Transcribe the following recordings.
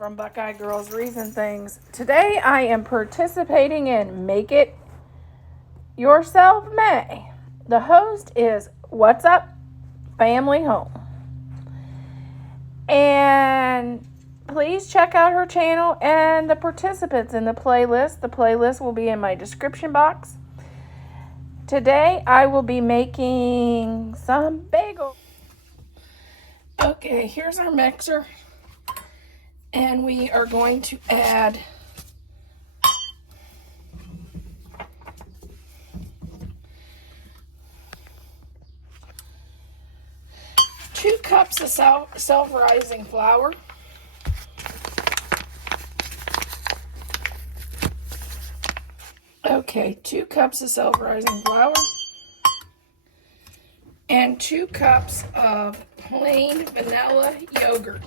from Buckeye Girls Reason Things. Today I am participating in Make It Yourself May. The host is What's Up Family Home. And please check out her channel and the participants in the playlist. The playlist will be in my description box. Today I will be making some bagels. Okay, here's our mixer. And we are going to add two cups of self-rising flour. Okay, 2 cups of self-rising flour. And 2 cups of plain vanilla yogurt.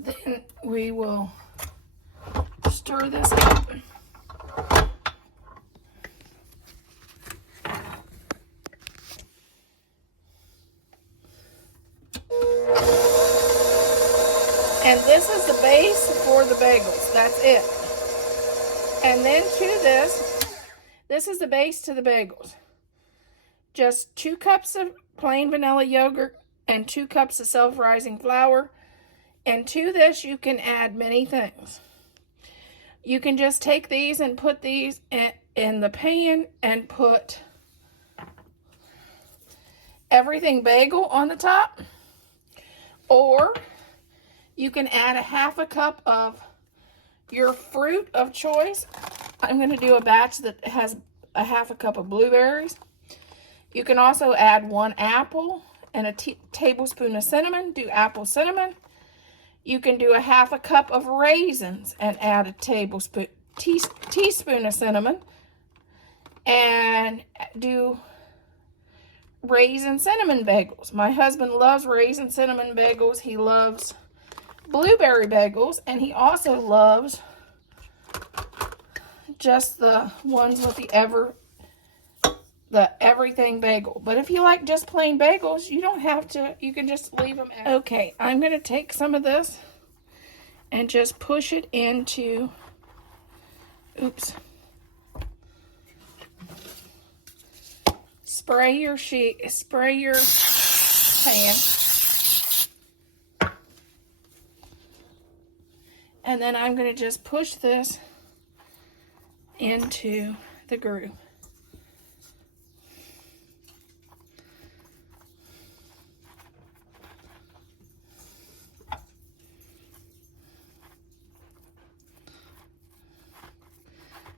Then we will stir this up. And this is the base for the bagels. That's it. And then to this is the base to the bagels. Just 2 cups of plain vanilla yogurt and 2 cups of self-rising flour. And to this, you can add many things. You can just take these and put these in the pan and put everything bagel on the top. Or you can add a 1/2 cup of your fruit of choice. I'm going to do a batch that has a 1/2 cup of blueberries. You can also add 1 apple and a tablespoon of cinnamon. Do apple cinnamon. You can do a 1/2 cup of raisins and add a teaspoon of cinnamon. And do raisin cinnamon bagels. My husband loves raisin cinnamon bagels. He loves blueberry bagels. And he also loves just the ones with the everything bagel. But if you like just plain bagels, you don't have to, you can just leave them out. Okay, I'm going to take some of this and just push it into, spray your pan. And then I'm going to just push this into the groove.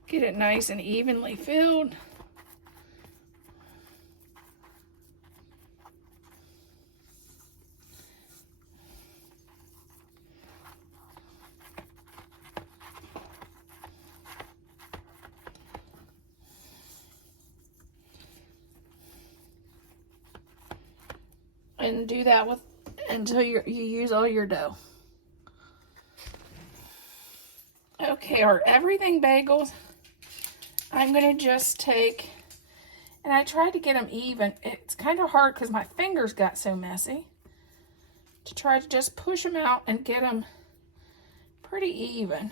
Get it nice and evenly filled. And do that until you use all your dough. Okay, our everything bagels, I'm going to just take, and I tried to get them even. It's kind of hard because my fingers got so messy. To try to just push them out and get them pretty even.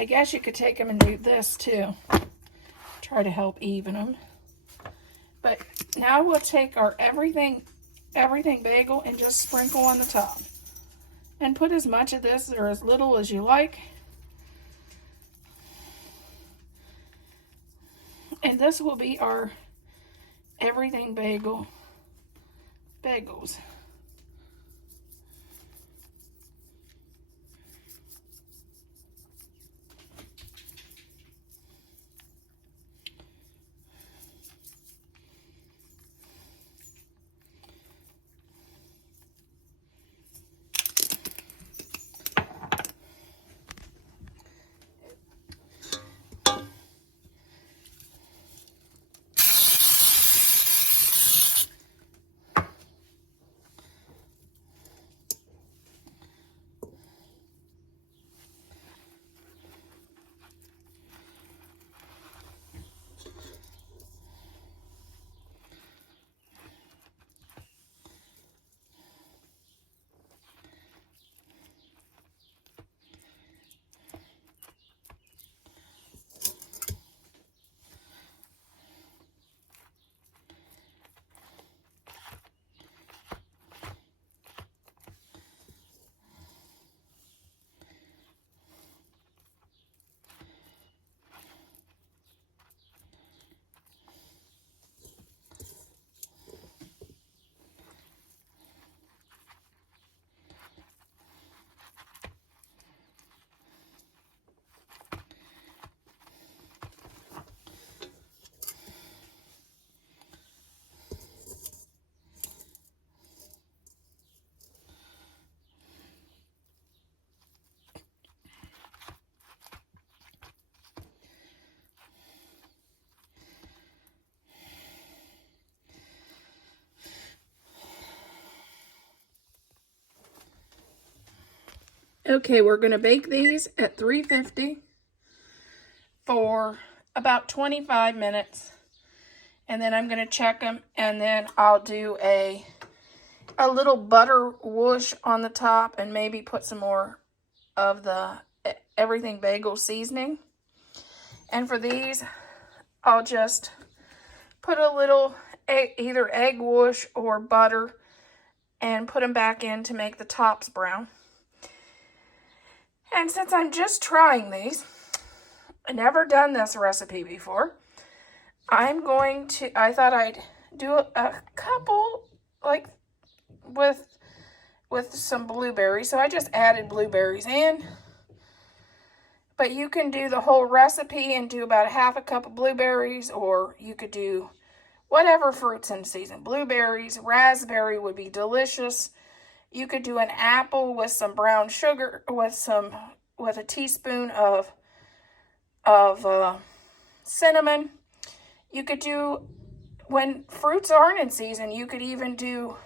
I guess you could take them and do this too. Try to help even them. But now we'll take our everything bagel and just sprinkle on the top. And put as much of this or as little as you like. And this will be our everything bagels. Okay, we're going to bake these at 350 for about 25 minutes. And then I'm going to check them, and then I'll do a little butter whoosh on the top and maybe put some more of the everything bagel seasoning. And for these, I'll just put a little either egg whoosh or butter and put them back in to make the tops brown. And since I'm just trying these, I've never done this recipe before, I thought I'd do a couple, like, with some blueberries. So I just added blueberries in. But you can do the whole recipe and do about a half a cup of blueberries, or you could do whatever fruit's in season. Blueberries, raspberry would be delicious. You could do an apple with some brown sugar, with a teaspoon of cinnamon. You could do, when fruits aren't in season, you could even do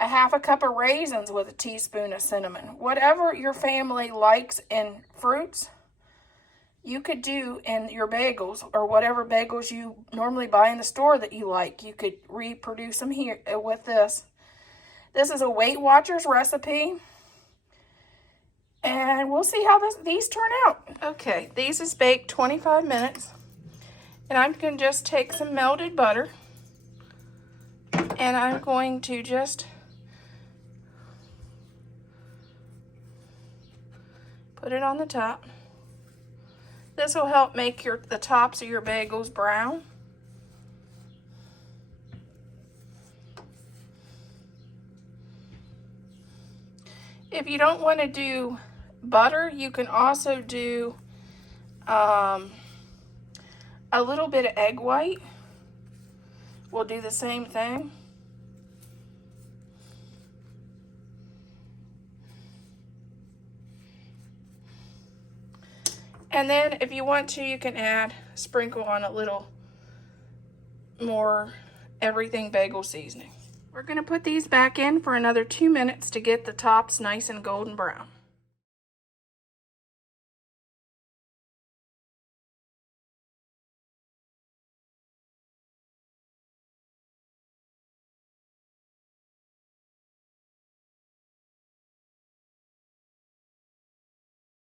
a half a cup of raisins with a teaspoon of cinnamon. Whatever your family likes in fruits, you could do in your bagels, or whatever bagels you normally buy in the store that you like. You could reproduce them here with this. This is a Weight Watchers recipe, and we'll see how these turn out. Okay, these is baked 25 minutes, and I'm going to just take some melted butter, and I'm going to just put it on the top. This will help make the tops of your bagels brown. If you don't want to do butter, you can also do a little bit of egg white. We'll do the same thing. And then if you want to, you can sprinkle on a little more everything bagel seasoning. We're going to put these back in for another 2 minutes to get the tops nice and golden brown.